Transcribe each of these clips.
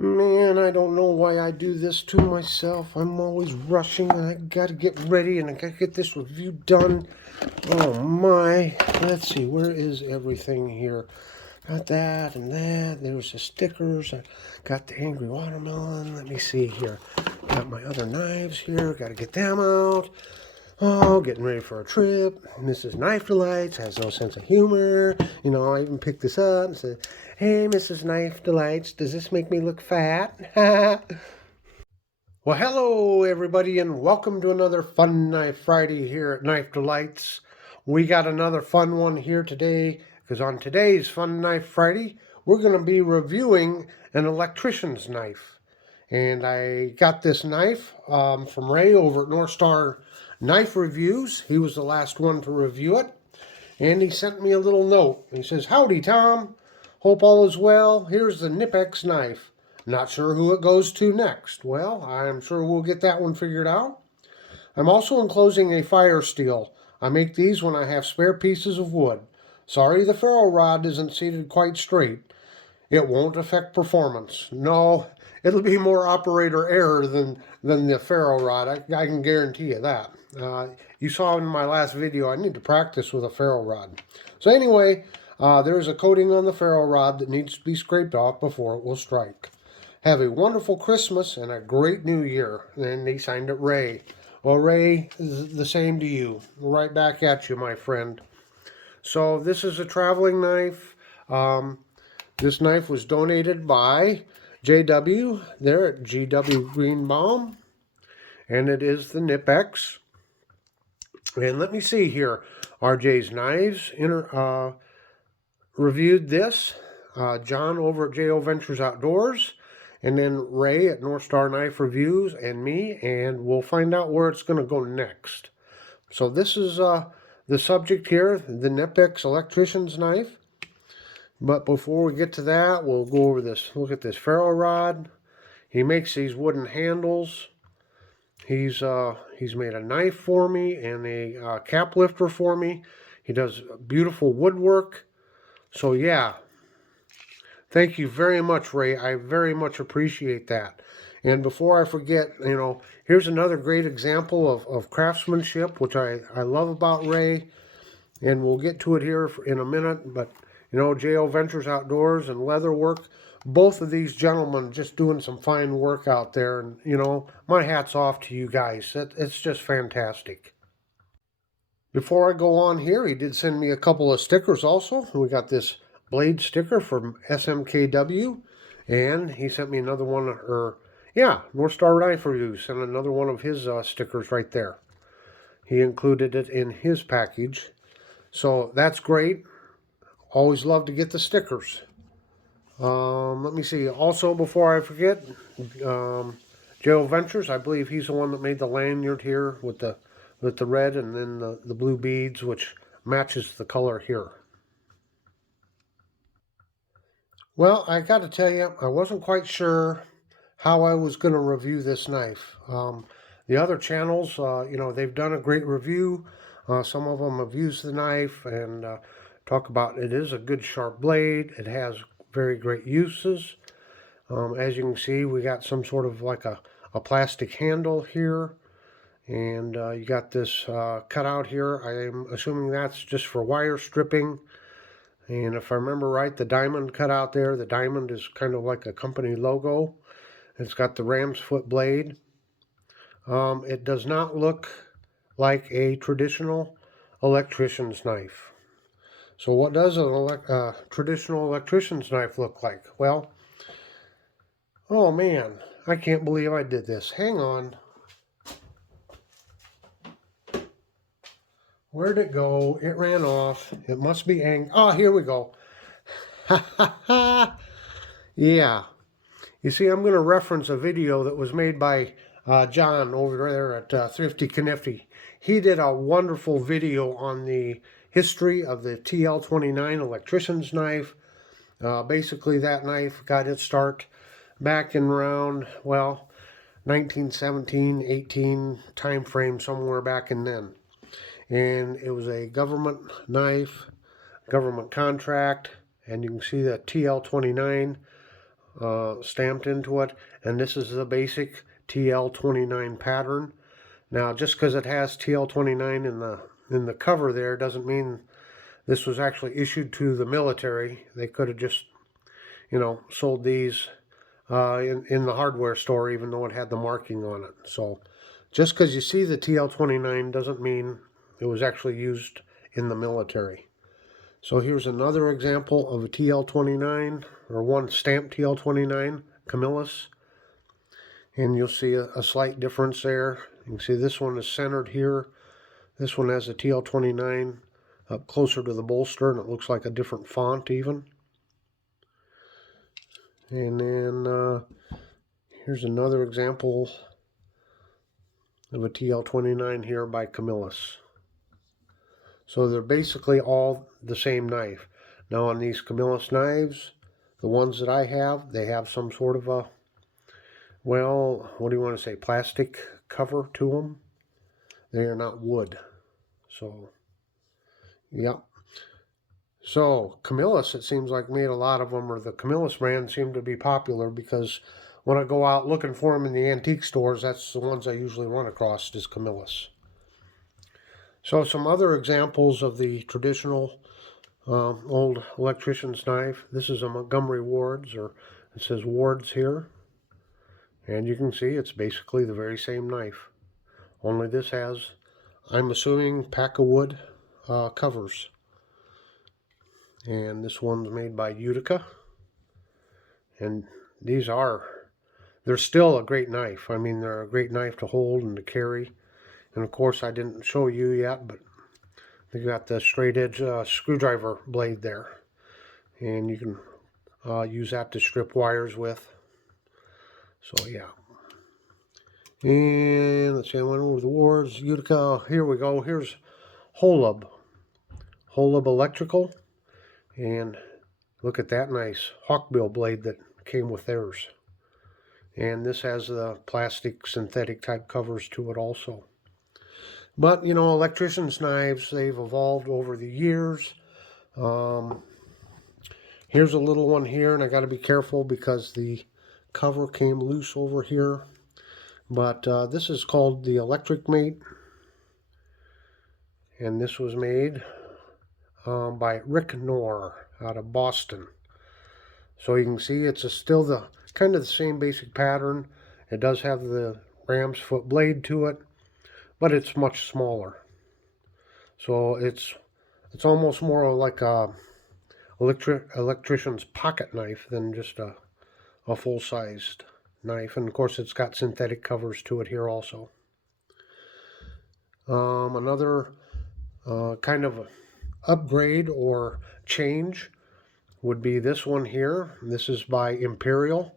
Man, I don't know why I do this to myself. I'm always rushing and I gotta get ready and I gotta get this review done. Oh my. Let's see, where is everything here? Got that and that. There's the stickers. I got the angry watermelon. Let me see here. Got my other knives here. Gotta get them out. Oh, getting ready for a trip. Mrs. Knife Delights has no sense of humor. You know, I even picked this up and said, "Hey, Mrs. Knife Delights, does this make me look fat?" Well, hello, everybody, and welcome to another Fun Knife Friday here at Knife Delights. We got another fun one here today, because on today's Fun Knife Friday, we're going to be reviewing an electrician's knife. And I got this knife from Ray over at North Star Knife Reviews. He was the last one to review it. And he sent me a little note. He says, "Howdy, Tom. Hope all is well. Here's the Knipex knife. Not sure who it goes to next." Well, I'm sure we'll get that one figured out. "I'm also enclosing a fire steel. I make these when I have spare pieces of wood. Sorry the ferro rod isn't seated quite straight. It won't affect performance. No, it'll be more operator error than the ferro rod. I can guarantee you that. You saw in my last video, I need to practice with a ferro rod. So anyway, there's a coating on the ferro rod that needs to be scraped off before it will strike. Have a wonderful Christmas and a great New Year." And he signed it Ray. Well, Ray, the same to you. Right back at you, my friend. So this is a traveling knife. This knife was donated by JW there at GW Greenbaum, and it is the Knipex. And let me see here. RJ's Knives reviewed this. John over at JO Ventures Outdoors, and then Ray at North Star Knife Reviews, and me, and we'll find out where it's going to go next. So this is the subject here, the Knipex Electrician's Knife. But before we get to that, we'll go over this. Look at this ferro rod. He makes these wooden handles. He's made a knife for me and a cap lifter for me. He does beautiful woodwork. So yeah, thank you very much, Ray. I very much appreciate that. And before I forget, here's another great example of craftsmanship, which I love about Ray. And we'll get to it here in a minute, but JO Ventures Outdoors and Leatherwork, both of these gentlemen just doing some fine work out there, and my hat's off to you guys. It's just fantastic. Before I go on here, he did send me a couple of stickers also. We got this blade sticker from SMKW, and he sent me another one, North Star Knife Reviews, and another one of his stickers right there. He included it in his package. So that's great. Always love to get the stickers. Let me see. Also, before I forget, Joe Ventures, I believe he's the one that made the lanyard here with the red and then the blue beads, which matches the color here. Well, I got to tell you, I wasn't quite sure how I was going to review this knife. The other channels, they've done a great review. Some of them have used the knife and talk about it is a good sharp blade. It has very great uses. As you can see, we got some sort of like a plastic handle here. And you got this cutout here. I'm assuming that's just for wire stripping. And if I remember right, the diamond cut out there, the diamond is kind of like a company logo. It's got the ram's foot blade. It does not look like a traditional electrician's knife. So what does a traditional electrician's knife look like? Well, oh man, I can't believe I did this. Hang on. Where'd it go? It ran off. It must be Oh, here we go. Ha ha ha. Yeah. You see, I'm going to reference a video that was made by John over there at Thrifty Knifty. He did a wonderful video on the history of the TL29 electrician's knife. Basically, that knife got its start back in around, 1917, 18 time frame, somewhere back in then. And it was a government knife, government contract, and you can see that TL29 stamped into it, and this is the basic TL29 pattern. Now, just because it has TL29 in the cover there doesn't mean this was actually issued to the military. They could have just, sold these in the hardware store, even though it had the marking on it. So, just because you see the TL29 doesn't mean it was actually used in the military. So here's another example of a TL29, or one stamped TL29 Camillus. And you'll see a slight difference there. You can see this one is centered here. This one has a TL29 up closer to the bolster, and it looks like a different font even. And then here's another example of a TL29 here by Camillus. So they're basically all the same knife. Now on these Camillus knives, the ones that I have, they have some sort of a, well, what do you want to say, plastic cover to them. They are not wood. So, yeah. So, Camillus, it seems like made a lot of them, or the Camillus brand seemed to be popular because when I go out looking for them in the antique stores, that's the ones I usually run across is Camillus. So some other examples of the traditional old electrician's knife. This is a Montgomery Ward's, or it says Ward's here. And you can see it's basically the very same knife. Only this has, I'm assuming, pack of wood covers. And this one's made by Utica. And they're still a great knife. I mean, they're a great knife to hold and to carry. And of course, I didn't show you yet, but they got the straight edge screwdriver blade there. And you can use that to strip wires with. So yeah. And let's see, I went over the Wards, Utica. Here we go. Here's Holub Electrical. And look at that nice hawkbill blade that came with theirs. And this has the plastic synthetic type covers to it also. But, electrician's knives, they've evolved over the years. Here's a little one here, and I got to be careful because the cover came loose over here. But this is called the Electric Mate. And this was made by Rick Knorr out of Boston. So you can see it's still the kind of the same basic pattern. It does have the ram's foot blade to it, but it's much smaller. So it's almost more like a electrician's pocket knife than just a full-sized knife. And of course it's got synthetic covers to it here also. Another kind of upgrade or change would be this one here. This is by Imperial,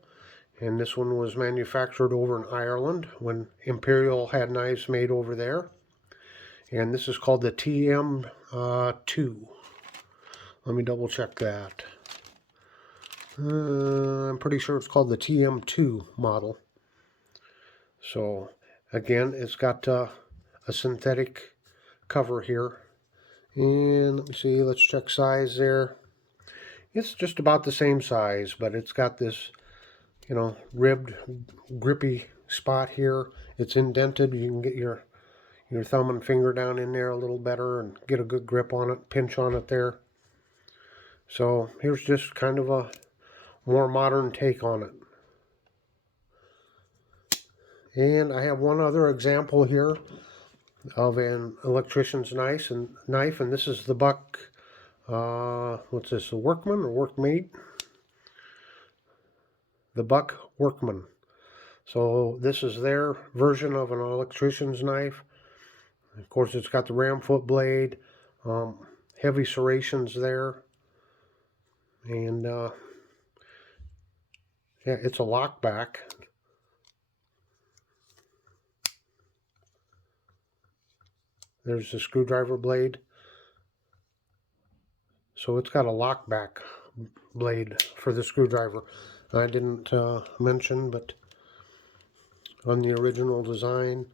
and this one was manufactured over in Ireland when Imperial had knives made over there. And this is called the TM2. Let me double check that. I'm pretty sure it's called the TM2 model. So again, it's got a synthetic cover here. And let me see, let's check size there. It's just about the same size, but it's got this, ribbed, grippy spot here. It's indented. You can get your thumb and finger down in there a little better and get a good grip on it, pinch on it there. So here's just kind of a more modern take on it. And I have one other example here of an electrician's knife, and this is the Buck, what's this, a Workman or Workmate? The Buck Workman. So this is their version of an electrician's knife. Of course, it's got the ram foot blade, heavy serrations there, and yeah, it's a lockback. There's the screwdriver blade. So it's got a lockback blade for the screwdriver. I didn't mention, but on the original design,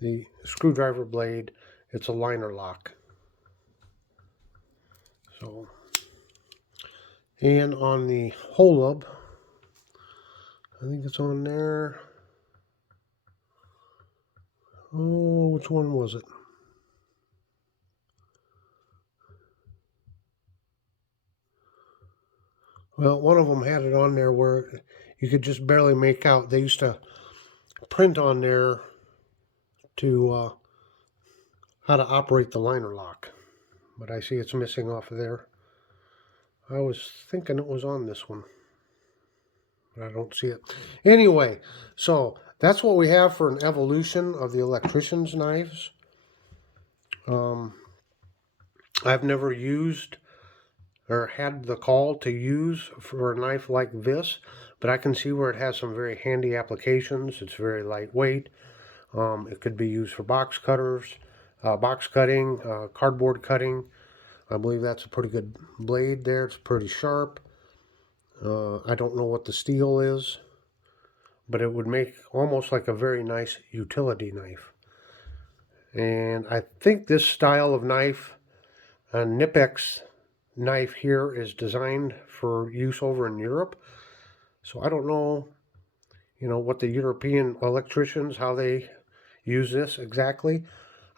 the screwdriver blade, it's a liner lock. So And on the hole-up, I think it's on there. Oh, which one was it? Well, one of them had it on there where you could just barely make out. They used to print on there to how to operate the liner lock. But I see it's missing off of there. I was thinking it was on this one, but I don't see it. Anyway, so that's what we have for an evolution of the electrician's knives. I've never used or had the call to use for a knife like this, but I can see where it has some very handy applications. It's very lightweight. It could be used for box cutters, box cutting, cardboard cutting. I believe that's a pretty good blade there. It's pretty sharp. I don't know what the steel is, but it would make almost like a very nice utility knife. And I think this style of knife, a Knipex knife here, is designed for use over in Europe. So I don't know, what the European electricians, how they use this exactly.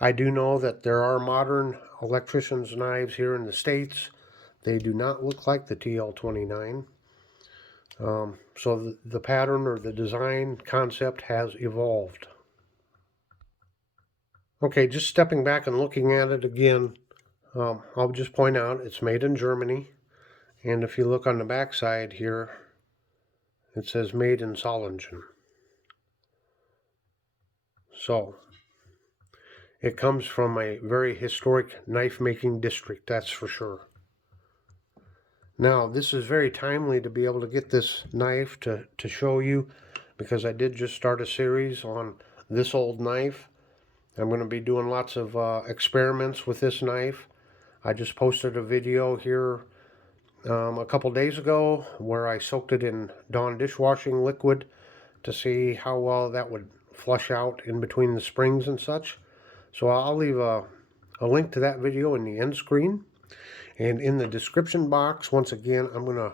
I do know that there are modern electricians' knives here in the States. They do not look like the TL29. So the pattern or the design concept has evolved. Okay, just stepping back and looking at it again, I'll just point out it's made in Germany. And if you look on the back side here, it says made in Solingen. So it comes from a very historic knife making district, that's for sure. Now, this is very timely to be able to get this knife to show you, because I did just start a series on this old knife. I'm going to be doing lots of experiments with this knife. I just posted a video here a couple days ago where I soaked it in Dawn dishwashing liquid to see how well that would flush out in between the springs and such. So I'll leave a link to that video in the end screen. And in the description box, once again, I'm going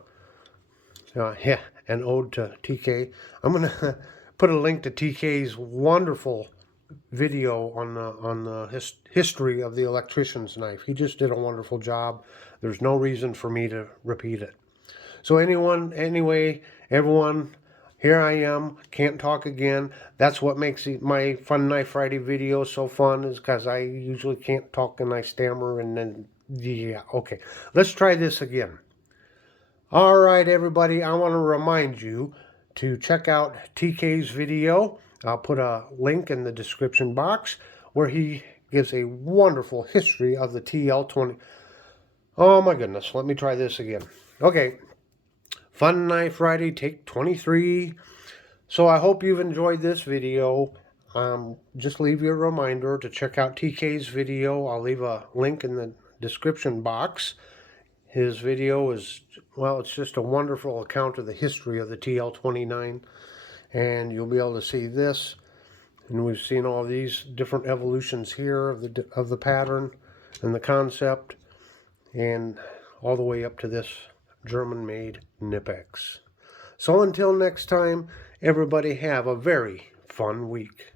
to, an ode to TK. I'm going to put a link to TK's wonderful video on the history of the electrician's knife. He just did a wonderful job. There's no reason for me to repeat it. So anyway, everyone, here I am, can't talk again. That's what makes my Fun Knife Friday videos so fun, is because I usually can't talk and I stammer, and then, yeah, okay. Let's try this again. All right, everybody, I want to remind you to check out TK's video. I'll put a link in the description box where he gives a wonderful history of the TL20. Oh my goodness, let me try this again. Okay, Fun Knife Friday, take 23. So I hope you've enjoyed this video. Just leave you a reminder to check out TK's video. I'll leave a link in the description box. His video is, well, it's just a wonderful account of the history of the TL29. And you'll be able to see this. And we've seen all these different evolutions here of the pattern and the concept. And all the way up to this German-made Knipex. So until next time, everybody have a very fun week.